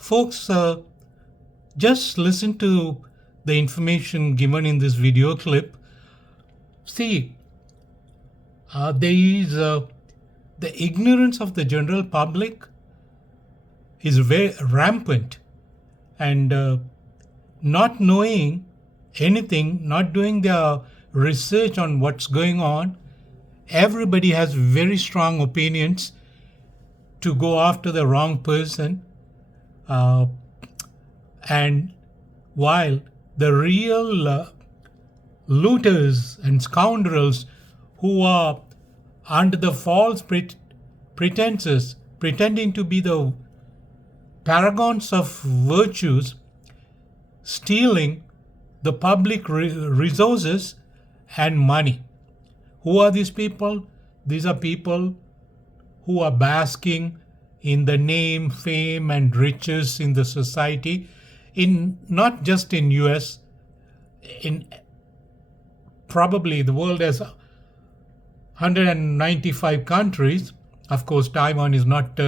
Folks, just listen to the information given in this video clip. See, there is the ignorance of the general public is very rampant, and not knowing anything, not doing their research on what's going on. Everybody has very strong opinions to go after the wrong person. And while the real looters and scoundrels who are under the false pretenses, pretending to be the paragons of virtues, stealing the public resources and money. Who are these people? These are people who are basking in the name, fame, and riches in the society, in not just in US, in probably the world has 195 countries. Of course, Taiwan is not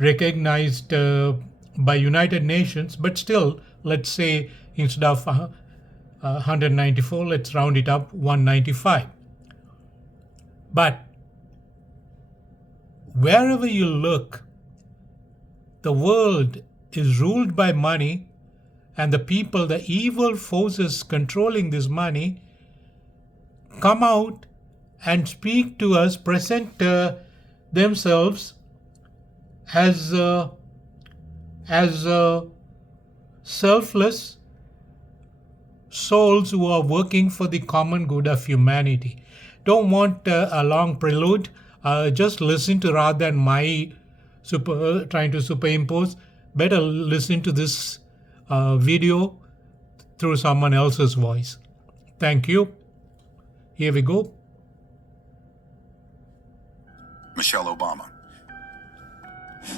recognized by United Nations, but still, let's say instead of 194, let's round it up 195. But wherever you look, the world is ruled by money, and the people, the evil forces controlling this money, come out and speak to us, present themselves as selfless souls who are working for the common good of humanity. Don't want a long prelude. Just listen to, rather than my trying to superimpose, better listen to this video through someone else's voice. Thank you. Here we go. Michelle Obama.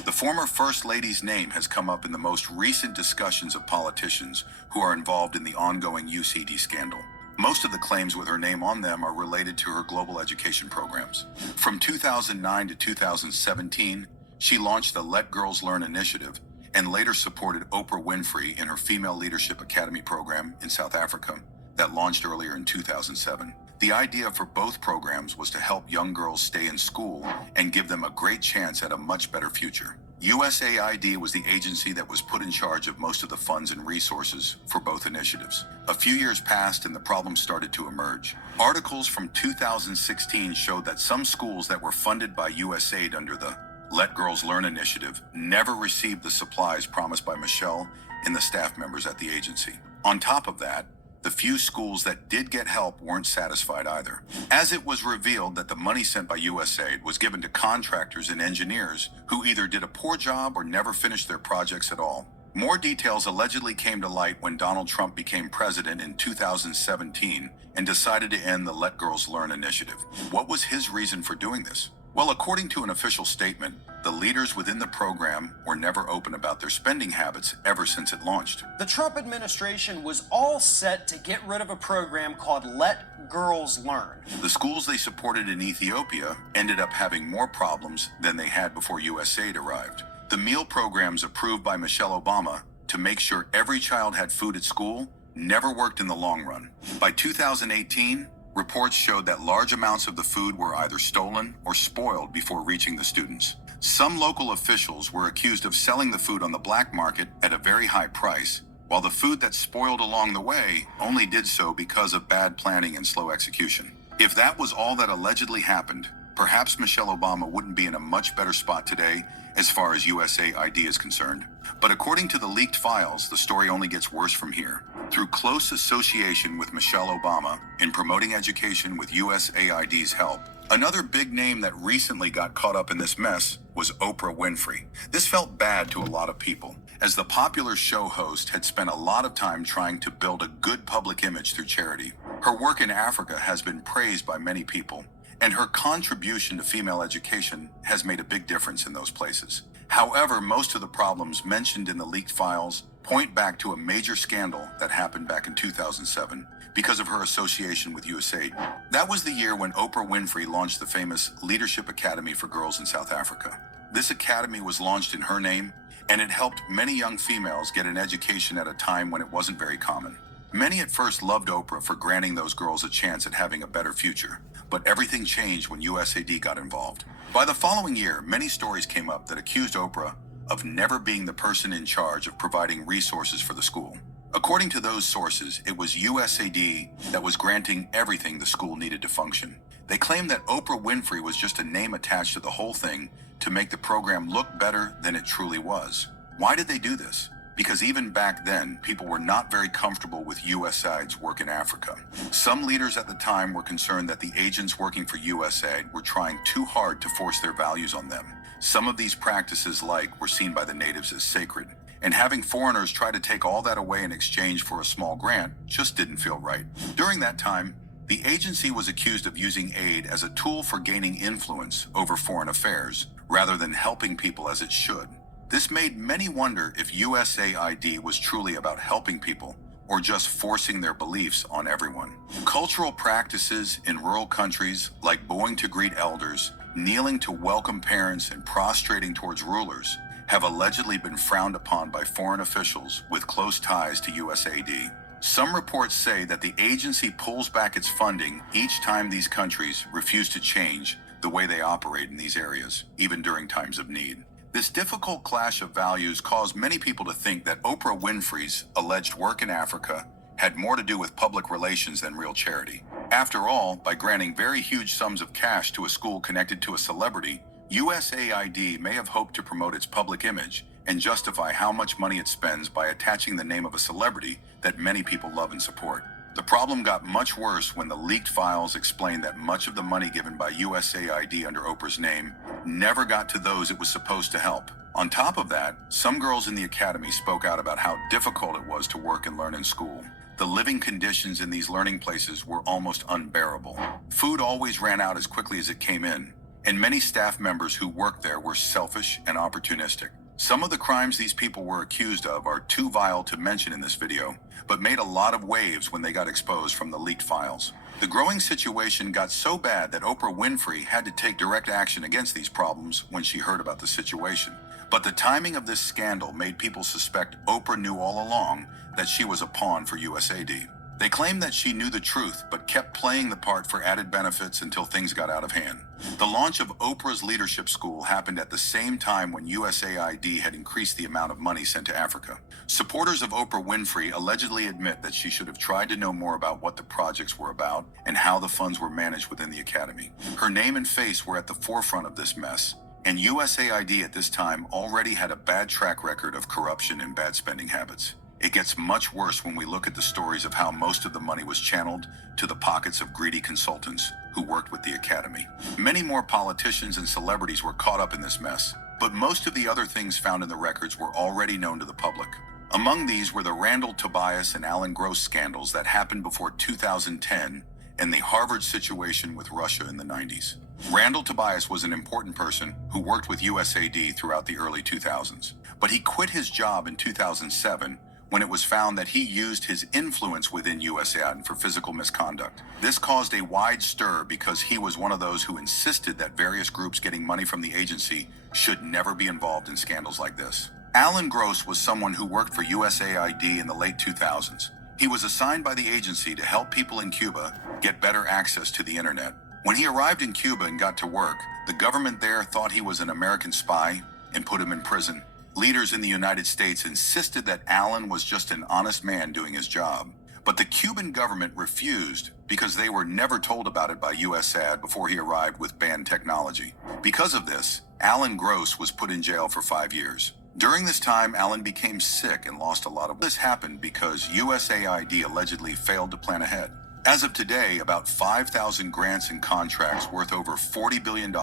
The former First Lady's name has come up in the most recent discussions of politicians who are involved in the ongoing UCD scandal. Most of the claims with her name on them are related to her global education programs. From 2009 to 2017, she launched the Let Girls Learn initiative and later supported Oprah Winfrey in her Female Leadership Academy program in South Africa that launched earlier in 2007. The idea for both programs was to help young girls stay in school and give them a great chance at a much better future. USAID was the agency that was put in charge of most of the funds and resources for both initiatives. A few years passed and the problem started to emerge. Articles from 2016 showed that some schools that were funded by USAID under the Let Girls Learn initiative never received the supplies promised by Michelle and the staff members at the agency. On top of that, the few schools that did get help weren't satisfied either, as it was revealed that the money sent by USAID was given to contractors and engineers who either did a poor job or never finished their projects at all. More details allegedly came to light when Donald Trump became president in 2017 and decided to end the Let Girls Learn initiative. What was his reason for doing this? Well, according to an official statement, the leaders within the program were never open about their spending habits ever since it launched. The Trump administration was all set to get rid of a program called Let Girls Learn. The schools they supported in Ethiopia ended up having more problems than they had before USAID arrived. The meal programs approved by Michelle Obama to make sure every child had food at school never worked in the long run. By 2018, reports showed that large amounts of the food were either stolen or spoiled before reaching the students. Some local officials were accused of selling the food on the black market at a very high price, while the food that spoiled along the way only did so because of bad planning and slow execution. If that was all that allegedly happened, perhaps Michelle Obama wouldn't be in a much better spot today as far as USAID is concerned. But according to the leaked files, the story only gets worse from here. Through close association with Michelle Obama in promoting education with USAID's help, another big name that recently got caught up in this mess was Oprah Winfrey. This felt bad to a lot of people, as the popular show host had spent a lot of time trying to build a good public image through charity. Her work in Africa has been praised by many people, and her contribution to female education has made a big difference in those places. However, most of the problems mentioned in the leaked files point back to a major scandal that happened back in 2007 because of her association with USAID. That was the year when Oprah Winfrey launched the famous Leadership Academy for Girls in South Africa. This academy was launched in her name and it helped many young females get an education at a time when it wasn't very common. Many at first loved Oprah for granting those girls a chance at having a better future, but everything changed when USAID got involved. By the following year, many stories came up that accused Oprah of never being the person in charge of providing resources for the school. According to those sources, it was USAID that was granting everything the school needed to function. They claimed that Oprah Winfrey was just a name attached to the whole thing to make the program look better than it truly was. Why did they do this? Because even back then, people were not very comfortable with USAID's work in Africa. Some leaders at the time were concerned that the agents working for USAID were trying too hard to force their values on them. Some of these practices, were seen by the natives as sacred, and having foreigners try to take all that away in exchange for a small grant just didn't feel right. During that time, the agency was accused of using aid as a tool for gaining influence over foreign affairs, rather than helping people as it should. This made many wonder if USAID was truly about helping people or just forcing their beliefs on everyone. Cultural practices in rural countries, like bowing to greet elders, kneeling to welcome parents, and prostrating towards rulers, have allegedly been frowned upon by foreign officials with close ties to USAID. Some reports say that the agency pulls back its funding each time these countries refuse to change the way they operate in these areas, even during times of need. This difficult clash of values caused many people to think that Oprah Winfrey's alleged work in Africa had more to do with public relations than real charity. After all, by granting very huge sums of cash to a school connected to a celebrity, USAID may have hoped to promote its public image and justify how much money it spends by attaching the name of a celebrity that many people love and support. The problem got much worse when the leaked files explained that much of the money given by USAID under Oprah's name never got to those it was supposed to help. On top of that, some girls in the academy spoke out about how difficult it was to work and learn in school. The living conditions in these learning places were almost unbearable. Food always ran out as quickly as it came in, and many staff members who worked there were selfish and opportunistic. Some of the crimes these people were accused of are too vile to mention in this video, but made a lot of waves when they got exposed from the leaked files. The growing situation got so bad that Oprah Winfrey had to take direct action against these problems when she heard about the situation. But the timing of this scandal made people suspect Oprah knew all along that she was a pawn for USAID. They claimed that she knew the truth, but kept playing the part for added benefits until things got out of hand. The launch of Oprah's leadership school happened at the same time when USAID had increased the amount of money sent to Africa. Supporters of Oprah Winfrey allegedly admit that she should have tried to know more about what the projects were about and how the funds were managed within the academy. Her name and face were at the forefront of this mess, and USAID at this time already had a bad track record of corruption and bad spending habits. It gets much worse when we look at the stories of how most of the money was channeled to the pockets of greedy consultants who worked with the academy. Many more politicians and celebrities were caught up in this mess, but most of the other things found in the records were already known to the public. Among these were the Randall Tobias and Alan Gross scandals that happened before 2010 and the Harvard situation with Russia in the 90s. Randall Tobias was an important person who worked with USAID throughout the early 2000s, but he quit his job in 2007 when it was found that he used his influence within USAID for physical misconduct. This caused a wide stir because he was one of those who insisted that various groups getting money from the agency should never be involved in scandals like this. Alan Gross was someone who worked for USAID in the late 2000s. He was assigned by the agency to help people in Cuba get better access to the internet. When he arrived in Cuba and got to work, the government there thought he was an American spy and put him in prison. Leaders in the United States insisted that Alan was just an honest man doing his job. But the Cuban government refused because they were never told about it by USAID before he arrived with banned technology. Because of this, Alan Gross was put in jail for 5 years. During this time, Alan became sick and lost a lot of. This happened because USAID allegedly failed to plan ahead. As of today, about 5,000 grants and contracts worth over $40 billion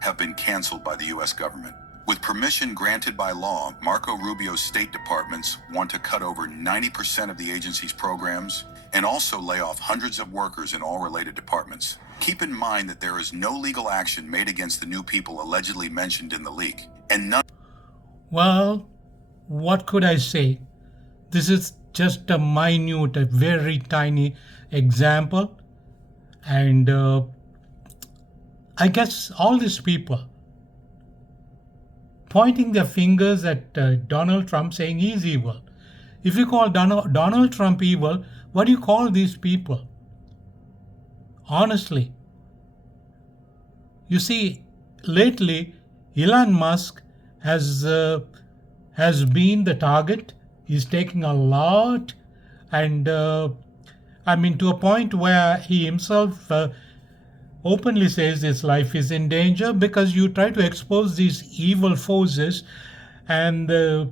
have been canceled by the US government. With permission granted by law, Marco Rubio's State Departments want to cut over 90% of the agency's programs and also lay off hundreds of workers in all related departments. Keep in mind that there is no legal action made against the new people allegedly mentioned in the leak, and none. Well, what could I say? This is just a minute, a very tiny example. And I guess all these people pointing their fingers at Donald Trump saying he's evil. If you call Donald Trump evil, what do you call these people? Honestly. You see, lately, Elon Musk has been the target. He's taking a lot, and to a point where he himself openly says his life is in danger because you try to expose these evil forces, and the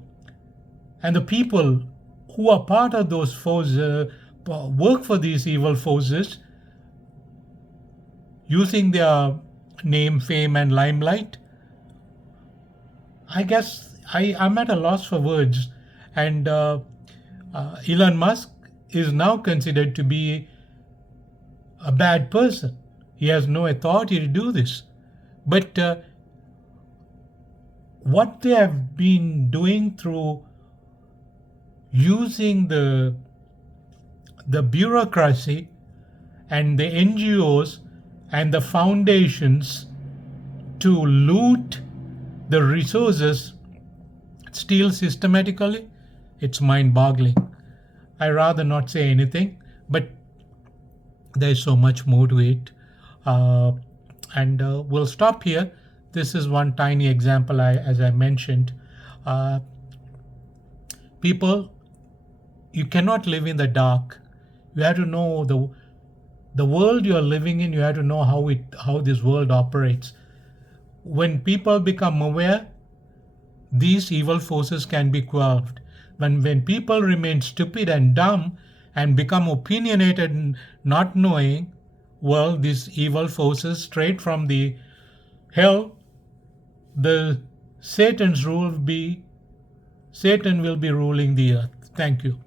people who are part of those forces work for these evil forces using their name, fame, and limelight. I guess I'm at a loss for words. And Elon Musk is now considered to be a bad person. He has no authority to do this. But what they have been doing through using the bureaucracy and the NGOs and the foundations to loot the resources, steal systematically, it's mind-boggling. I rather not say anything, but there's so much more to it. And we'll stop here. This is one tiny example, as I mentioned. People, you cannot live in the dark. You have to know the world you are living in. You have to know how this world operates. When people become aware, these evil forces can be quelled. When people remain stupid and dumb and become opinionated and not knowing, well, these evil forces straight from the hell, Satan will be ruling the earth. Thank you.